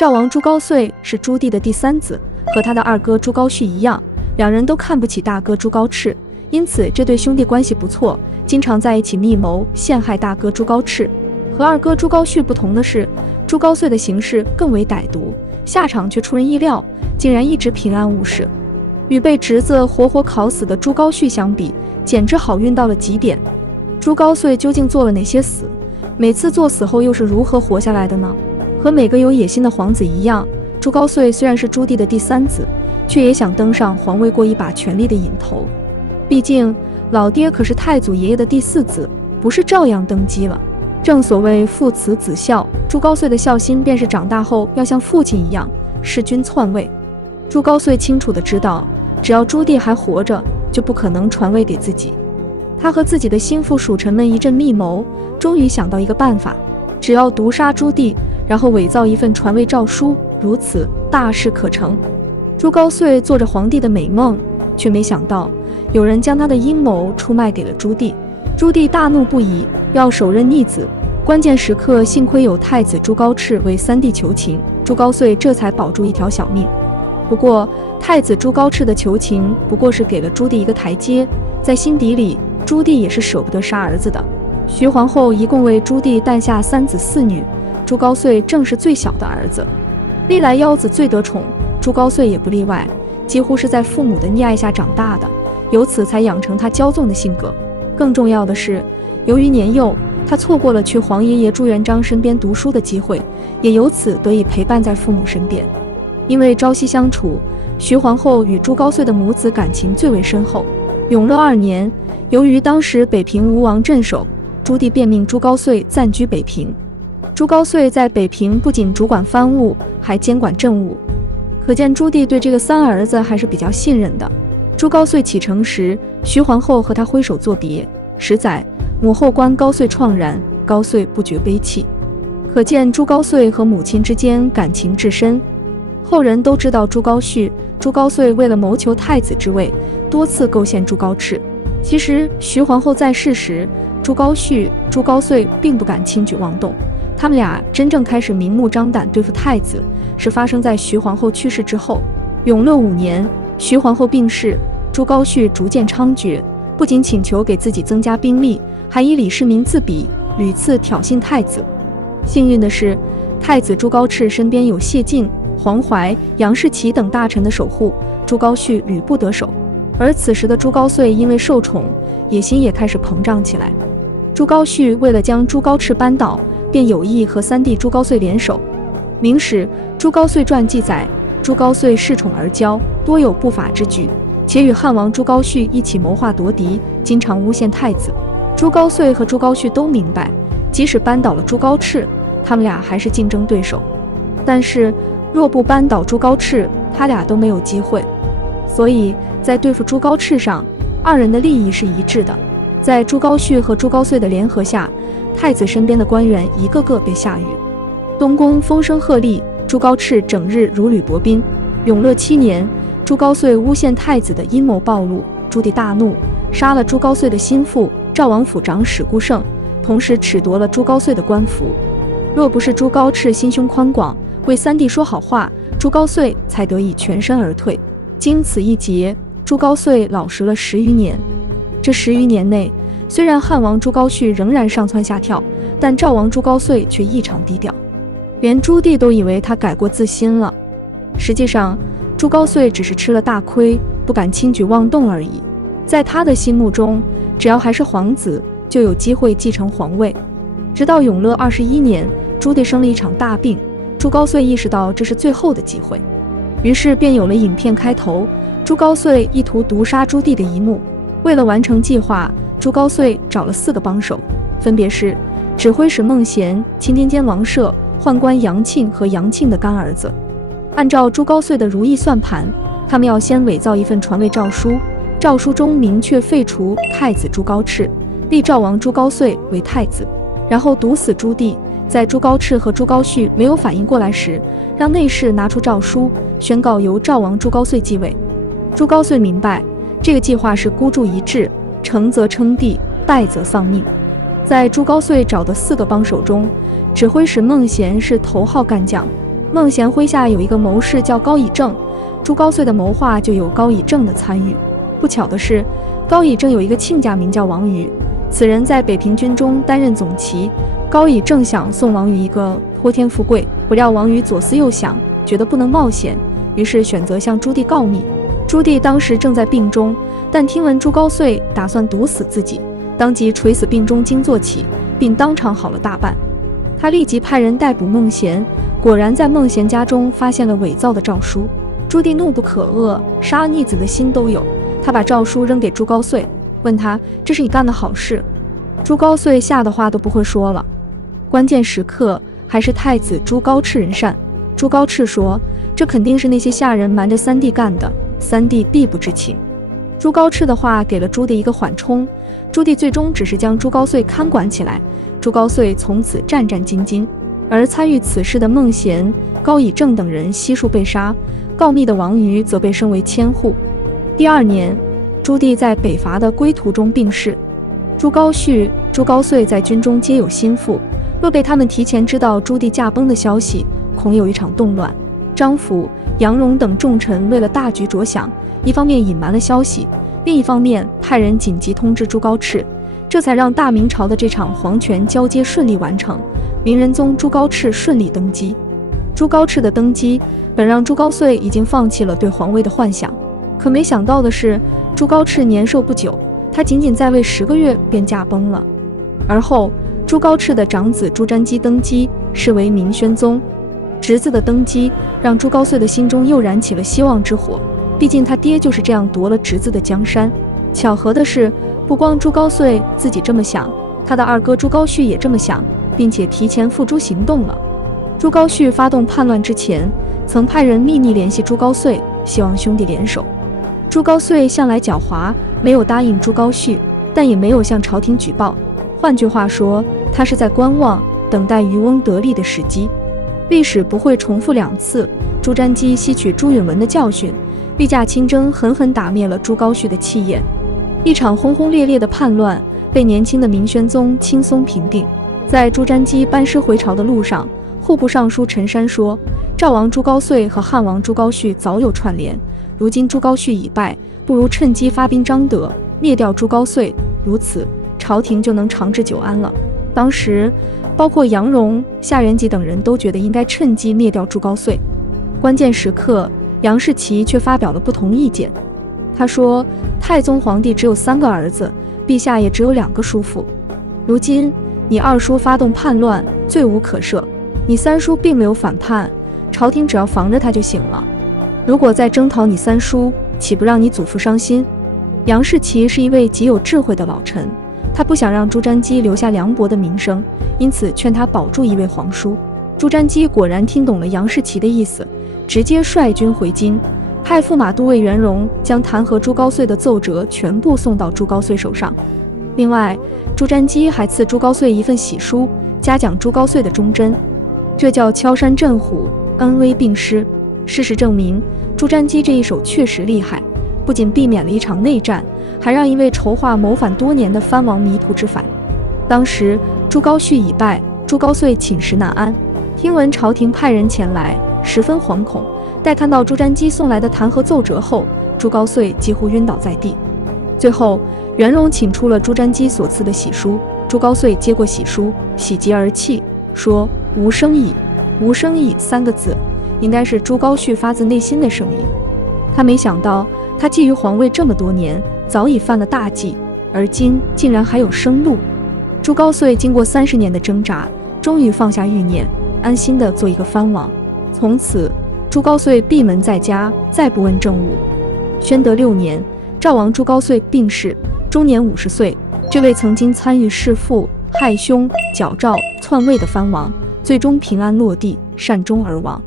赵王朱高燧是朱棣的第三子，和他的二哥朱高煦一样，两人都看不起大哥朱高炽，因此这对兄弟关系不错，经常在一起密谋陷害大哥朱高炽。和二哥朱高煦不同的是，朱高燧的行事更为歹毒，下场却出人意料，竟然一直平安无事。与被侄子活活烤死的朱高煦相比，简直好运到了极点。朱高燧究竟做了哪些死？每次做死后又是如何活下来的呢？和每个有野心的皇子一样，朱高燧虽然是朱棣的第三子，却也想登上皇位过一把权力的瘾头。毕竟老爹可是太祖爷爷的第四子，不是照样登基了。正所谓父慈子孝，朱高燧的孝心便是长大后要像父亲一样弑君篡位。朱高燧清楚地知道，只要朱棣还活着，就不可能传位给自己。他和自己的心腹属臣们一阵密谋，终于想到一个办法，只要毒杀朱棣，然后伪造一份传位诏书，如此大事可成。朱高燧做着皇帝的美梦，却没想到有人将他的阴谋出卖给了朱棣。朱棣大怒不已，要手刃逆子。关键时刻幸亏有太子朱高炽为三弟求情，朱高燧这才保住一条小命。不过太子朱高炽的求情不过是给了朱棣一个台阶，在心底里朱棣也是舍不得杀儿子的。徐皇后一共为朱棣诞下3子4女，朱高燧正是最小的儿子。历来幺子最得宠，朱高燧也不例外，几乎是在父母的溺爱下长大的，由此才养成他骄纵的性格。更重要的是，由于年幼，他错过了去皇爷爷朱元璋身边读书的机会，也由此得以陪伴在父母身边。因为朝夕相处，徐皇后与朱高燧的母子感情最为深厚。永乐2年，由于当时北平吴王镇守，朱棣便命朱高燧暂居北平。朱高燧在北平不仅主管藩务，还监管政务，可见朱棣对这个三儿子还是比较信任的。朱高燧启程时，徐皇后和他挥手作别，10载，母后观高燧怆然，高燧不觉悲泣。可见朱高燧和母亲之间感情至深。后人都知道朱高煦、朱高燧为了谋求太子之位，多次构陷朱高炽。其实徐皇后在世时，朱高煦、朱高燧并不敢轻举妄动，他们俩真正开始明目张胆对付太子，是发生在徐皇后去世之后。永乐5年，徐皇后病逝，朱高煦逐渐猖獗，不仅请求给自己增加兵力，还以李世民自比，屡次挑衅太子。幸运的是，太子朱高炽身边有谢晋、黄怀、杨士奇等大臣的守护，朱高煦屡不得手。而此时的朱高燧因为受宠，野心也开始膨胀起来。朱高煦为了将朱高炽扳倒，便有意和三弟朱高燧联手。明史《朱高燧传》记载，朱高燧恃宠而骄，多有不法之举，且与汉王朱高煦一起谋划夺嫡，经常诬陷太子。朱高燧和朱高煦都明白，即使扳倒了朱高炽，他们俩还是竞争对手。但是若不扳倒朱高炽，他俩都没有机会。所以在对付朱高炽上，二人的利益是一致的。在朱高煦和朱高燧的联合下，太子身边的官员一个个被下狱。东宫风声鹤唳，朱高炽整日如履薄冰。永乐7年，朱高燧诬陷太子的阴谋暴露，朱棣大怒，杀了朱高燧的心腹赵王府长史固胜，同时褫夺了朱高燧的官服。若不是朱高炽心胸宽广，为三弟说好话，朱高燧才得以全身而退。经此一劫，朱高燧老实了10余年。这10余年内，虽然汉王朱高煦仍然上蹿下跳，但赵王朱高燧却异常低调，连朱棣都以为他改过自新了。实际上，朱高燧只是吃了大亏，不敢轻举妄动而已。在他的心目中，只要还是皇子，就有机会继承皇位。直到永乐21年，朱棣生了一场大病，朱高燧意识到这是最后的机会，于是便有了影片开头朱高燧意图毒杀朱棣的一幕。为了完成计划，朱高燧找了4个帮手，分别是指挥使孟贤、钦天监王摄、宦官杨庆和杨庆的干儿子。按照朱高燧的如意算盘，他们要先伪造一份传位诏书，诏书中明确废除太子朱高炽，立赵王朱高燧为太子，然后毒死朱棣。在朱高炽和朱高煦没有反应过来时，让内侍拿出诏书，宣告由赵王朱高燧继位。朱高燧明白这个计划是孤注一掷，成则称帝，败则丧命。在朱高燧找的4个帮手中，指挥使孟贤是头号干将，孟贤麾下有一个谋士叫高以正，朱高燧的谋划就有高以正的参与。不巧的是，高以正有一个亲家名叫王瑜，此人在北平军中担任总旗。高以正想送王瑜一个托天富贵，不料王瑜左思右想，觉得不能冒险，于是选择向朱棣告密。朱棣当时正在病中，但听闻朱高燧打算毒死自己，当即垂死病中惊坐起，并当场好了大半。他立即派人逮捕孟贤，果然在孟贤家中发现了伪造的诏书。朱棣怒不可遏，杀逆子的心都有。他把诏书扔给朱高燧，问他这是你干的好事。朱高燧吓得话都不会说了。关键时刻还是太子朱高炽人善。朱高炽说，这肯定是那些下人瞒着三弟干的，三弟必不知情。朱高炽的话给了朱棣一个缓冲，朱棣最终只是将朱高燧看管起来，朱高燧从此战战兢兢。而参与此事的孟贤、高以正等人悉数被杀，告密的王瑜则被升为千户。第2年，朱棣在北伐的归途中病逝。朱高煦、朱高燧在军中皆有心腹，若被他们提前知道朱棣驾崩的消息，恐有一场动乱。张辅、杨荣等重臣为了大局着想，一方面隐瞒了消息，另一方面派人紧急通知朱高炽，这才让大明朝的这场皇权交接顺利完成，明仁宗朱高炽顺利登基。朱高炽的登基本让朱高燧已经放弃了对皇位的幻想，可没想到的是，朱高炽年寿不久，他仅仅在位10个月便驾崩了。而后朱高炽的长子朱瞻基登基，是为明宣宗。侄子的登基让朱高燧的心中又燃起了希望之火，毕竟他爹就是这样夺了侄子的江山。巧合的是，不光朱高燧自己这么想，他的二哥朱高煦也这么想，并且提前付诸行动了。朱高煦发动叛乱之前，曾派人秘密联系朱高燧，希望兄弟联手。朱高燧向来狡猾，没有答应朱高煦，但也没有向朝廷举报。换句话说，他是在观望，等待渔翁得利的时机。历史不会重复2次，朱瞻基吸取朱允炆的教训，御驾亲征，狠狠打灭了朱高煦的气焰。一场轰轰烈烈的叛乱被年轻的明宣宗轻松平定。在朱瞻基班师回朝的路上，户部尚书陈山说，赵王朱高燧和汉王朱高煦早有串联，如今朱高煦已败，不如趁机发兵张德，灭掉朱高燧，如此朝廷就能长治久安了。当时包括杨荣、夏元吉等人都觉得应该趁机灭掉朱高燧。关键时刻，杨士奇却发表了不同意见。他说，太宗皇帝只有3个儿子，陛下也只有2个叔父，如今你二叔发动叛乱，罪无可赦，你三叔并没有反叛，朝廷只要防着他就行了。如果再征讨你三叔，岂不让你祖父伤心？杨士奇是一位极有智慧的老臣，他不想让朱瞻基留下凉薄的名声，因此劝他保住一位皇叔。朱瞻基果然听懂了杨士奇的意思，直接率军回京，派驸马都尉袁荣将弹劾朱高燧的奏折全部送到朱高燧手上。另外，朱瞻基还赐朱高燧一份喜书，嘉奖朱高燧的忠贞，这叫敲山震虎，恩威并施。事实证明，朱瞻基这一手确实厉害，不仅避免了一场内战，还让一位筹划谋反多年的藩王迷途知返。当时朱高煦已败，朱高燧寝食难安，听闻朝廷派人前来，十分惶恐。待看到朱瞻基送来的弹劾奏折后，朱高燧几乎晕倒在地。最后袁荣请出了朱瞻基所赐的喜书，朱高燧接过喜书，喜极而泣，说无生矣。无生矣3个字应该是朱高煦发自内心的声音。他没想到，他觊觎皇位这么多年，早已犯了大忌，而今竟然还有生路。朱高燧经过30年的挣扎，终于放下欲念，安心地做一个藩王。从此朱高燧闭门在家，再不问政务。宣德6年，赵王朱高燧病逝，终年50岁。这位曾经参与弑父、害兄、矫诏、篡位的藩王，最终平安落地，善终而亡。